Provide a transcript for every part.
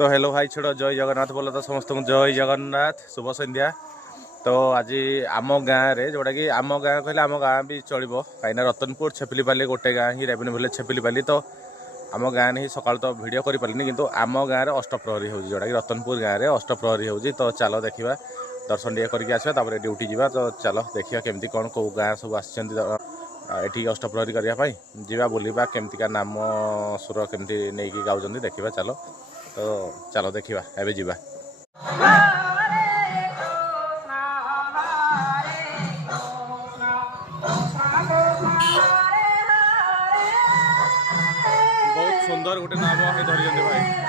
तो हेलो भाई छोड़ जय जगन्नाथ बोल तो समस्त जय जगन्नाथ शुभ संध्या। तो आज आम गाँव में जोटा कि आम गाँ कहले आम गाँ भी चलो कहीं रतनपुर छेपिलीपाली गोटे गाँ ही रेवेन्यू भिलेज छेपिलीपाली। तो आम गाँव ही सकाल तो वीडियो कर पारे कि आम गाँव में अष्टप्रहरी हो जोटा कि रतनपुर गाँव में अष्टप्रहरी हो। तो चलो देखा दर्शन टे करके आसवा ड्यूटी जावा। तो चलो देखिए केमती कौन कौ गाँ सब आठी अष्टप्रहरी करने जावा बुलवा केमतिका नाम सुर केमती नहीं गाँव देखा। चलो तो चलो देखा एवं जीवा। बहुत सुंदर गोटे नाम है धरी भाई।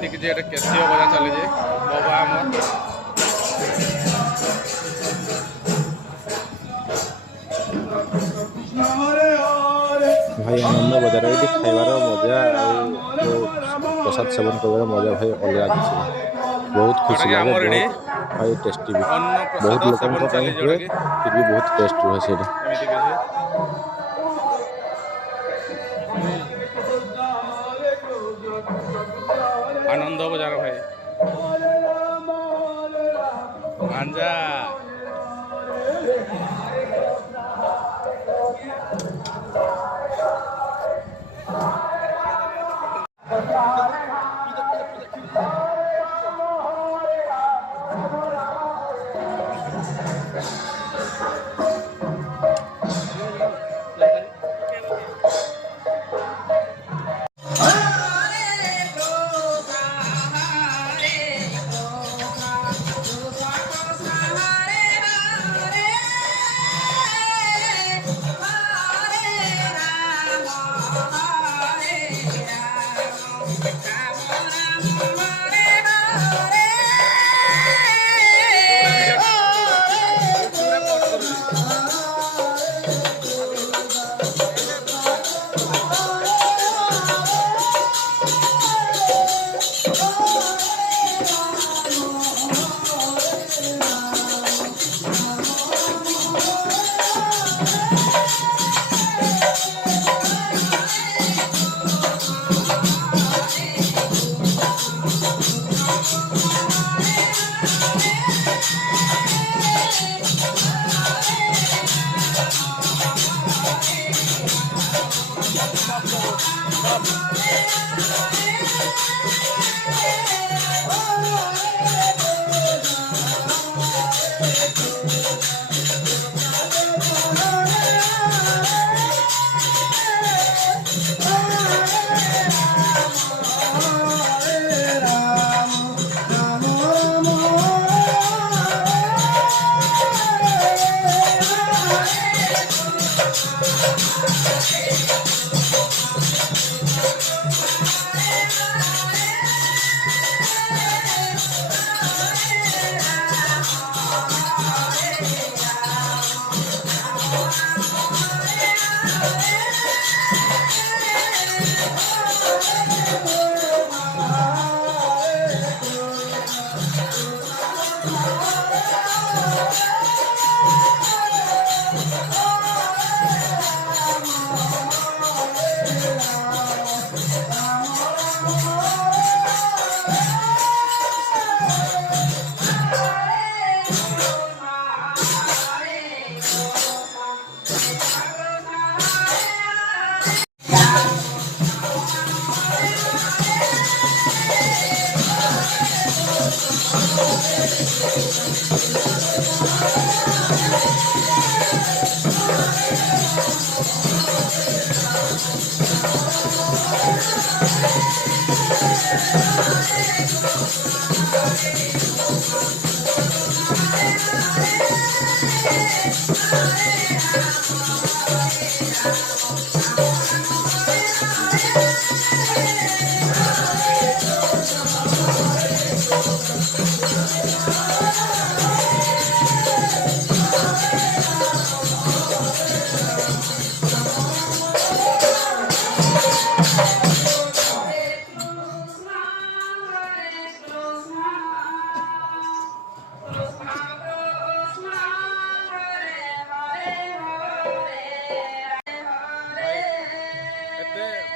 एमती कि कैसियो बजा चली बाबा आम भाई आनंद बजार ये खाइबार मजा प्रसाद सेवन कर मजा भाई अलग किसी बहुत खुशी लगे भाई टेस्टी भी बहुत लोग हुए फिर भी बहुत टेस्ट रहे से आनंद बजार भाई मांजा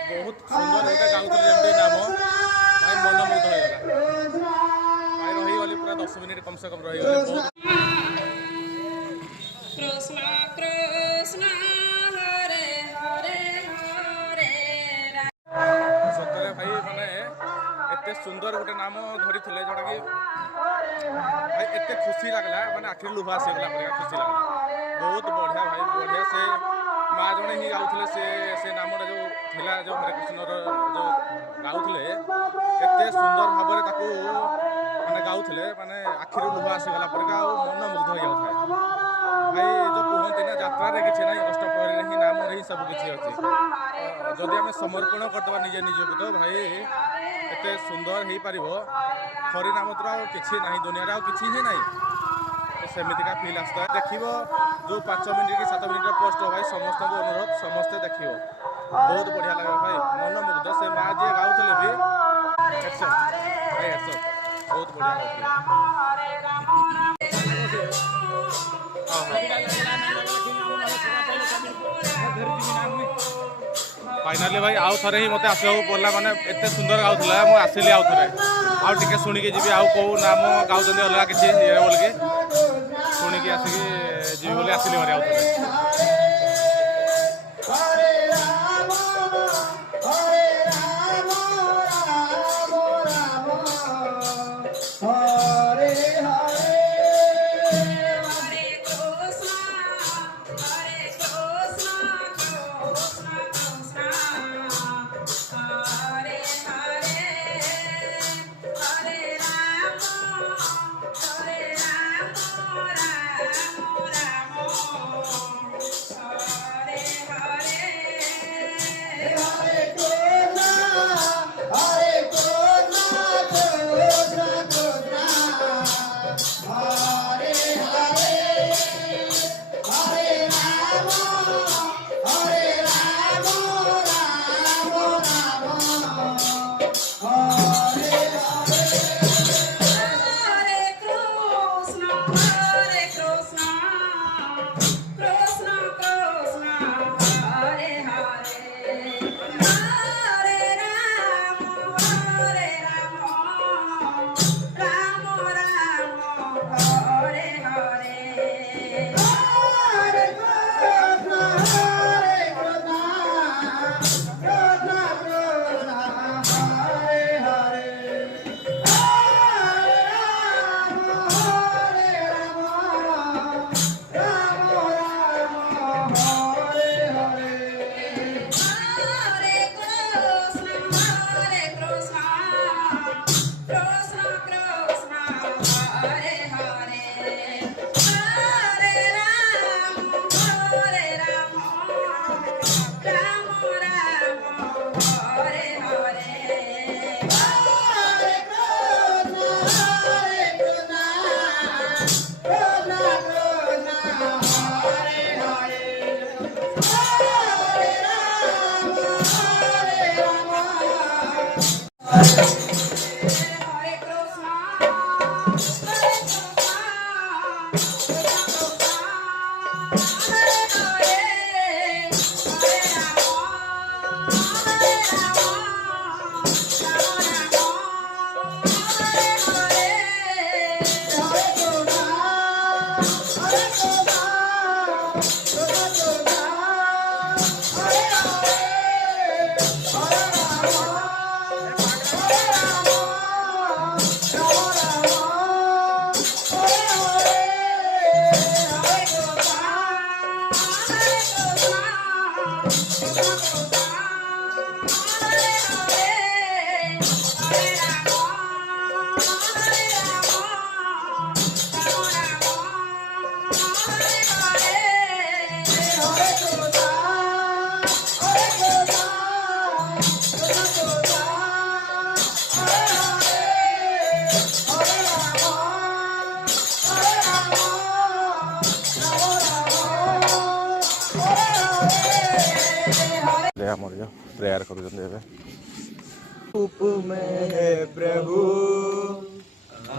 बहुत सुंदर गोटे गाँव जमी नाम भाई मनमुग्ध होगा भाई रहीगली पूरा 10 मिनिट कम से कम रहीगली बहुत सतरे भाई माने एते सुंदर गोटे नाम धरी जोटा कि भाई एते खुशी लगला माने आखिर लुहा आसीगला खुशी लगला बहुत बढ़िया भाई बढ़िया से माँ जड़े ही गाँव से नामटा जो थिला जो हरे कृष्ण जो गाँव एते सुंदर भाव माने गाँव माने आखिर लुह आसीगला मन मुग्ध हो जाए भाई जो कहते ना यात्रा किसी ना अष्टप्रहरी ही नाम ही सब किसी अच्छी जदि आम समर्पण करदे निजे निजक तो भाई एते ସୁନ୍ଦର ହେଇପାରିବ ହରିନା ମାତ୍ର ଆଉ କିଛି ନାହିଁ ଦୁନିଆରେ ଆଉ କିଛି ହିଁ ନାହିଁ। ତ ସେମିତିକା ଫିଲ୍ ଆସୁଥାଏ। ଦେଖିବ ଯେଉଁ 5 ମିନିଟ୍ କି 7 ମିନିଟ୍ର ପୋଷ୍ଟ ଭାଇ ସମସ୍ତଙ୍କୁ ଅନୁରୋଧ ସମସ୍ତେ ଦେଖିବ ବହୁତ ବଢ଼ିଆ ଲାଗିବ ଭାଇ ମନମୁଗ୍ଧ। ସେ ମା ଯିଏ ଗାଉଥିଲେ ବି ହେଡସଅପ୍ ଭାଇ ହେଡସଅପ୍ ବହୁତ ବଢ଼ିଆ ଗାଉଥିଲେ। फाइनाली भाई आउ थे ही मत आसवा पड़ा माने एत सुंदर गाँला मुझे आसली आउ थे आउ टे शुणिकी जी आउ कौ नाम गाँव अलग किसी ये बोलिकी शुणिकी आसिकी जी बोली आसली मारे आउ थे। प्रेयर कर रूप में है प्रभु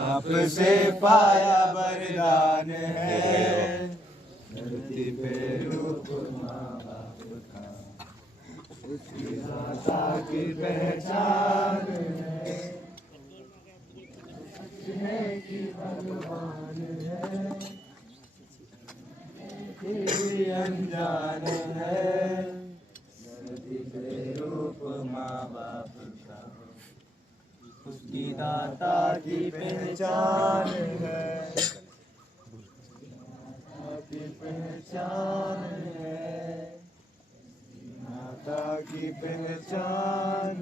आपसे पाया वरदान है धरती पे रूप माँ बाप का उसकी दाता की पहचान है कि भगवान है कि अनजान है रूप माँ बाप का उसकी दाता की पहचान है की पहचान है माता की पहचान